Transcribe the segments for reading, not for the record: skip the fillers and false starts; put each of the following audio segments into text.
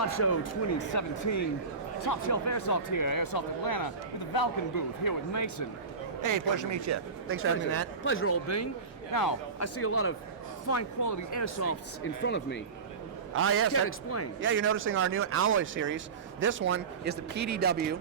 SHOT Show 2017. Top Shelf Airsoft here, Airsoft Atlanta, with the Valken booth here with Mason. Hey, pleasure to meet you. Thanks for having me, Matt. Pleasure, old bean. Now, I see a lot of fine quality airsofts in front of me. Yes. Can't explain. Yeah, you're noticing our new alloy series. This one is the PDW.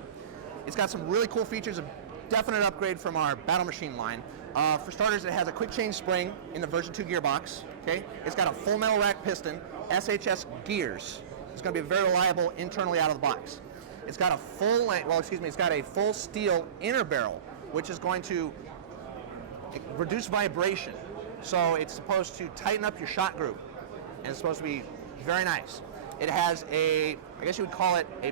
It's got some really cool features, a definite upgrade from our Battle Machine line. For starters, it has a quick change spring in the version 2 gearbox. Okay, it's got a full metal rack piston, SHS gears. It's going to be very reliable internally out of the box. It's got a it's got a full steel inner barrel, which is going to reduce vibration. So it's supposed to tighten up your shot group, and it's supposed to be very nice. It has a, I guess you would call it a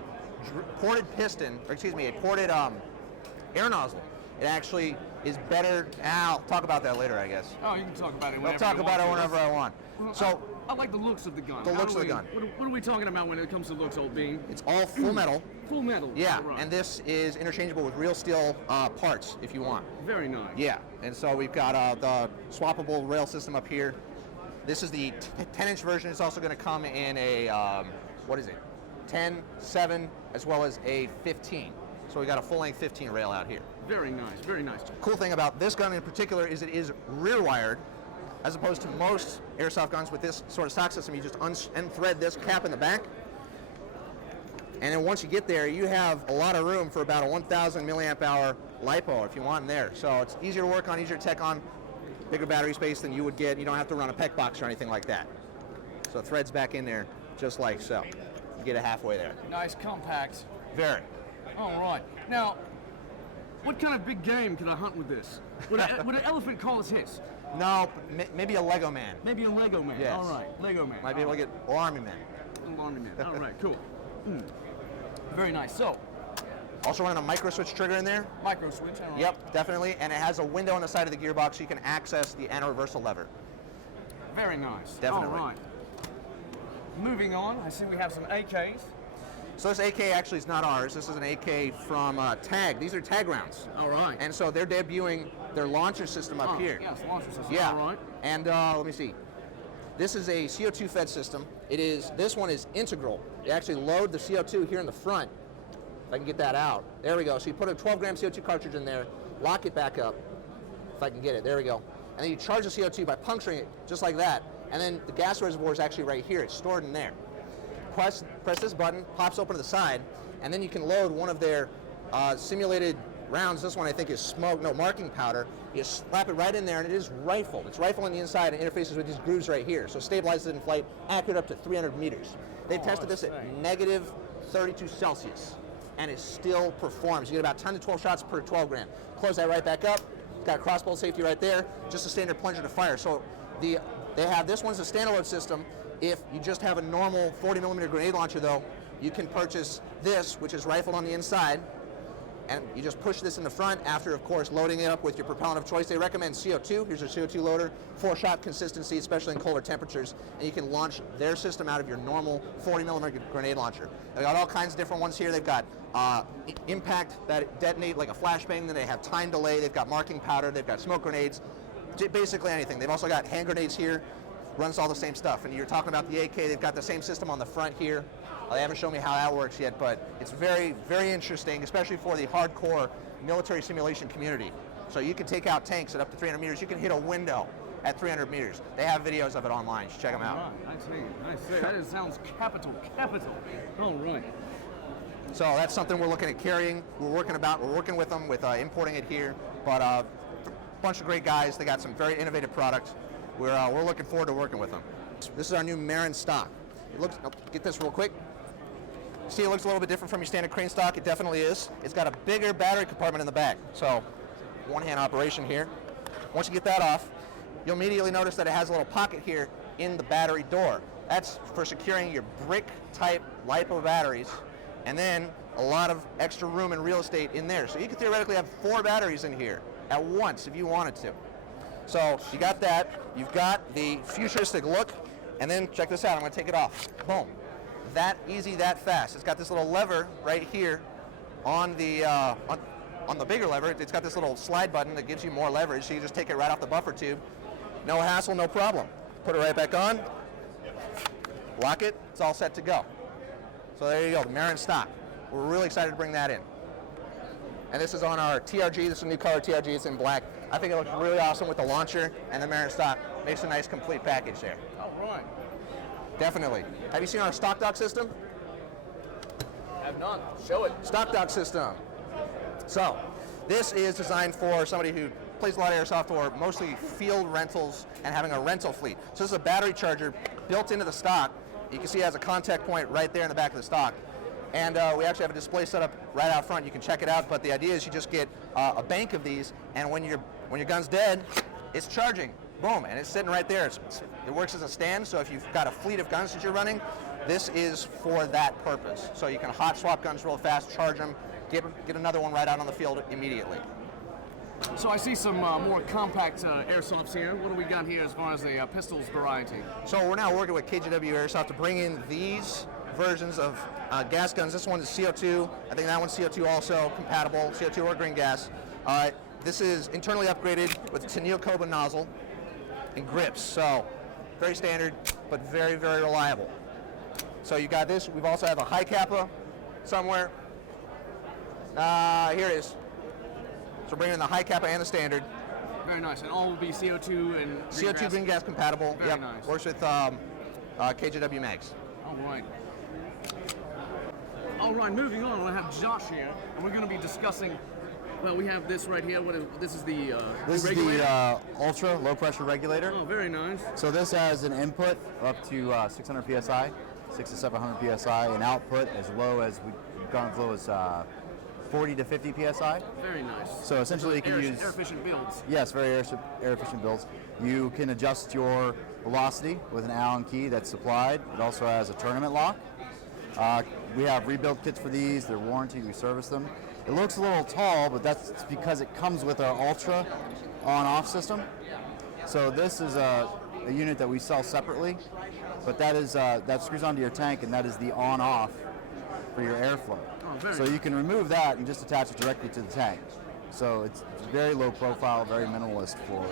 ported piston, or excuse me, a ported air nozzle. It actually is better. I'll talk about that later, I guess. Oh, you can talk about it whenever I'll talk about it whenever I want. So I like the looks of the gun. The looks of the gun. What are we talking about when it comes to looks, old bean? It's all full metal. Full metal. Yeah, right. and this is interchangeable with real steel parts if you want. Very nice. Yeah, and so we've got the swappable rail system up here. This is the 10-inch version. It's also going to come in a, 10, 7, as well as a 15. So we got a full-length 15 rail out here. Very nice, very nice. Cool thing about this gun in particular is it is rear-wired, as opposed to most airsoft guns with this sort of stock system. You just unthread this cap in the back, and then once you get there, you have a lot of room for about a 1,000 milliamp hour LiPo if you want in there. So it's easier to work on, easier to tech on, bigger battery space than you would get. You don't have to run a PEC box or anything like that. So it threads back in there just like so. You get it halfway there. Nice, compact. Very. All right. Now, what kind of big game can I hunt with this? Would an elephant call us his? No, maybe a Lego man. Maybe a Lego man. Yes. All right, Lego man. Might be able to get Army man. Army man. All right, cool. Very nice. So, also running a micro switch trigger in there. Micro switch. All right. Yep, definitely. And it has a window on the side of the gearbox so you can access the anti-reversal lever. Very nice. Definitely. All right. Moving on, I see we have some AKs. So this AK actually is not ours. This is an AK from TAG. These are TAG rounds. All right. And so they're debuting their launcher system up here. Yes, launcher system. Yeah. All right. And let me see. This is a CO2 fed system. This one is integral. You actually load the CO2 here in the front. If I can get that out. There we go. So you put a 12-gram CO2 cartridge in there, lock it back up. If I can get it. There we go. And then you charge the CO2 by puncturing it just like that. And then the gas reservoir is actually right here. It's stored in there. Press this button, pops open to the side, and then you can load one of their simulated rounds. This one I think is marking powder. You slap it right in there, and it is rifled. It's rifled on the inside and interfaces with these grooves right here. So stabilizes it in flight, accurate up to 300 meters. They've tested this at negative 32 Celsius, and it still performs. You get about 10 to 12 shots per 12 gram. Close that right back up. It's got crossbow safety right there. Just a standard plunger to fire. So they have this one's a standalone system. If you just have a normal 40 millimeter grenade launcher though, you can purchase this, which is rifled on the inside, and you just push this in the front after, of course, loading it up with your propellant of choice. They recommend CO2. Here's your CO2 loader, 4-shot consistency, especially in colder temperatures, and you can launch their system out of your normal 40 millimeter grenade launcher. They've got all kinds of different ones here. They've got impact that detonate like a flashbang, then they have time delay, they've got marking powder, they've got smoke grenades, basically anything. They've also got hand grenades here. Runs all the same stuff. And you're talking about the AK, they've got the same system on the front here. They haven't shown me how that works yet, but it's very, very interesting, especially for the hardcore military simulation community. So you can take out tanks at up to 300 meters. You can hit a window at 300 meters. They have videos of it online. You should check them out. I see. That sounds capital. All right. So that's something we're looking at carrying. We're working with them with importing it here. But a bunch of great guys. They got some very innovative products. We're looking forward to working with them. This is our new Marin Stock. It looks, get this real quick. See, it looks a little bit different from your standard crane stock. It definitely is. It's got a bigger battery compartment in the back. So, one-hand operation here. Once you get that off, you'll immediately notice that it has a little pocket here in the battery door. That's for securing your brick-type LiPo batteries, and then a lot of extra room and real estate in there. So you could theoretically have 4 batteries in here at once if you wanted to. So you got that, you've got the futuristic look, and then check this out, I'm going to take it off. Boom. That easy, that fast. It's got this little lever right here on the bigger lever. It's got this little slide button that gives you more leverage, so you just take it right off the buffer tube. No hassle, no problem. Put it right back on, lock it, it's all set to go. So there you go, the Marin Stock. We're really excited to bring that in. And this is on our TRG. This is a new color TRG. It's in black. I think it looks really awesome with the launcher and the Marin Stock. Makes a nice complete package there. All right. Definitely. Have you seen our stock dock system? Have not. Show it. Stock dock system. So, this is designed for somebody who plays a lot of airsoft or mostly field rentals and having a rental fleet. So this is a battery charger built into the stock. You can see it has a contact point right there in the back of the stock. And we actually have a display set up right out front. You can check it out, but the idea is you just get a bank of these, and when your gun's dead, it's charging. Boom, and it's sitting right there. It works as a stand, so if you've got a fleet of guns that you're running, this is for that purpose. So you can hot swap guns real fast, charge them, get another one right out on the field immediately. So I see some more compact airsofts here. What do we got here as far as a pistols variety? So we're now working with KGW Airsoft to bring in these versions of gas guns. This one is CO2. I think that one's CO2 also compatible, CO2 or green gas. This is internally upgraded with a Tennille Koba nozzle and grips. So very standard, but very, very reliable. So you got this. We've also have a high kappa somewhere. Here it is. So we're bringing in the high kappa and the standard. Very nice. And all will be CO2 and CO2 green gas compatible. Very nice. Works with KGW mags. All right. All right, moving on, I have Josh here, and we're going to be discussing, well, we have this right here. This is the This is regulator. the ultra low pressure regulator. Oh, very nice. So this has an input up to 600 psi, 600 to 700 psi, and output as low as we've gone as low as 40 to 50 psi. Very nice. So essentially you can use air efficient builds. Yes, very air efficient builds. You can adjust your velocity with an Allen key that's supplied. It also has a tournament lock. We have rebuild kits for these. They're warranted. We service them. It looks a little tall, but that's because it comes with our Ultra on-off system. So this is a unit that we sell separately, but that screws onto your tank, and that is the on-off for your airflow. Oh, so you can remove that and just attach it directly to the tank. So it's very low profile, very minimalist for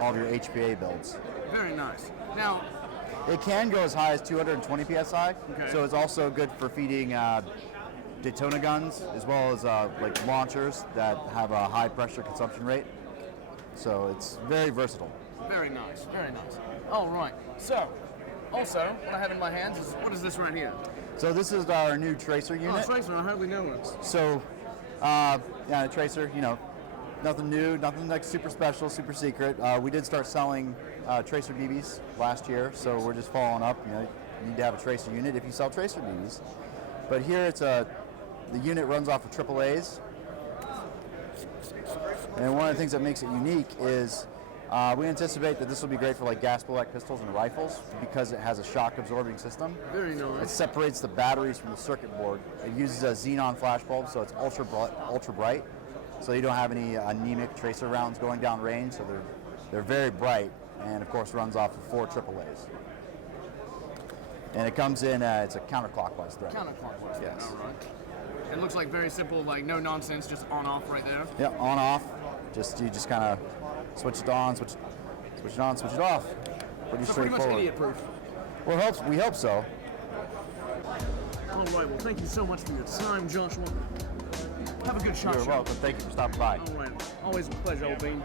all of your HPA builds. Very nice. Now, it can go as high as 220 psi, okay. So it's also good for feeding Daytona guns as well as like launchers that have a high pressure consumption rate. So it's very versatile. very nice, very nice. All right. So, also, what I have in my hands is, what is this right here? So this is our new tracer unit. Oh, tracer, I hardly know it. So, yeah, the tracer, nothing new, nothing like super special, super secret. We did start selling tracer BBs last year, so we're just following up. You need to have a tracer unit if you sell tracer BBs. But here the unit runs off of AAAs. And one of the things that makes it unique is we anticipate that this will be great for like gas bullet pistols and rifles because it has a shock absorbing system. Very nice. It separates the batteries from the circuit board. It uses a xenon flash bulb, so it's ultra bright. So you don't have any anemic tracer rounds going down range, so they're very bright, and of course runs off of 4 AAAs. And it comes in, it's a counterclockwise thread. Counterclockwise. Yes. All right. It looks like very simple, like no nonsense, just on off right there. Yeah, on off. You just kind of switch it on, switch it on, switch it off. Pretty So pretty much straightforward. idiot-proof. Well, we hope so. All right. Well, thank you so much for your time, Joshua. Have a good shot. You're welcome. Thank you for stopping by. All right. Always a pleasure, Old Bean.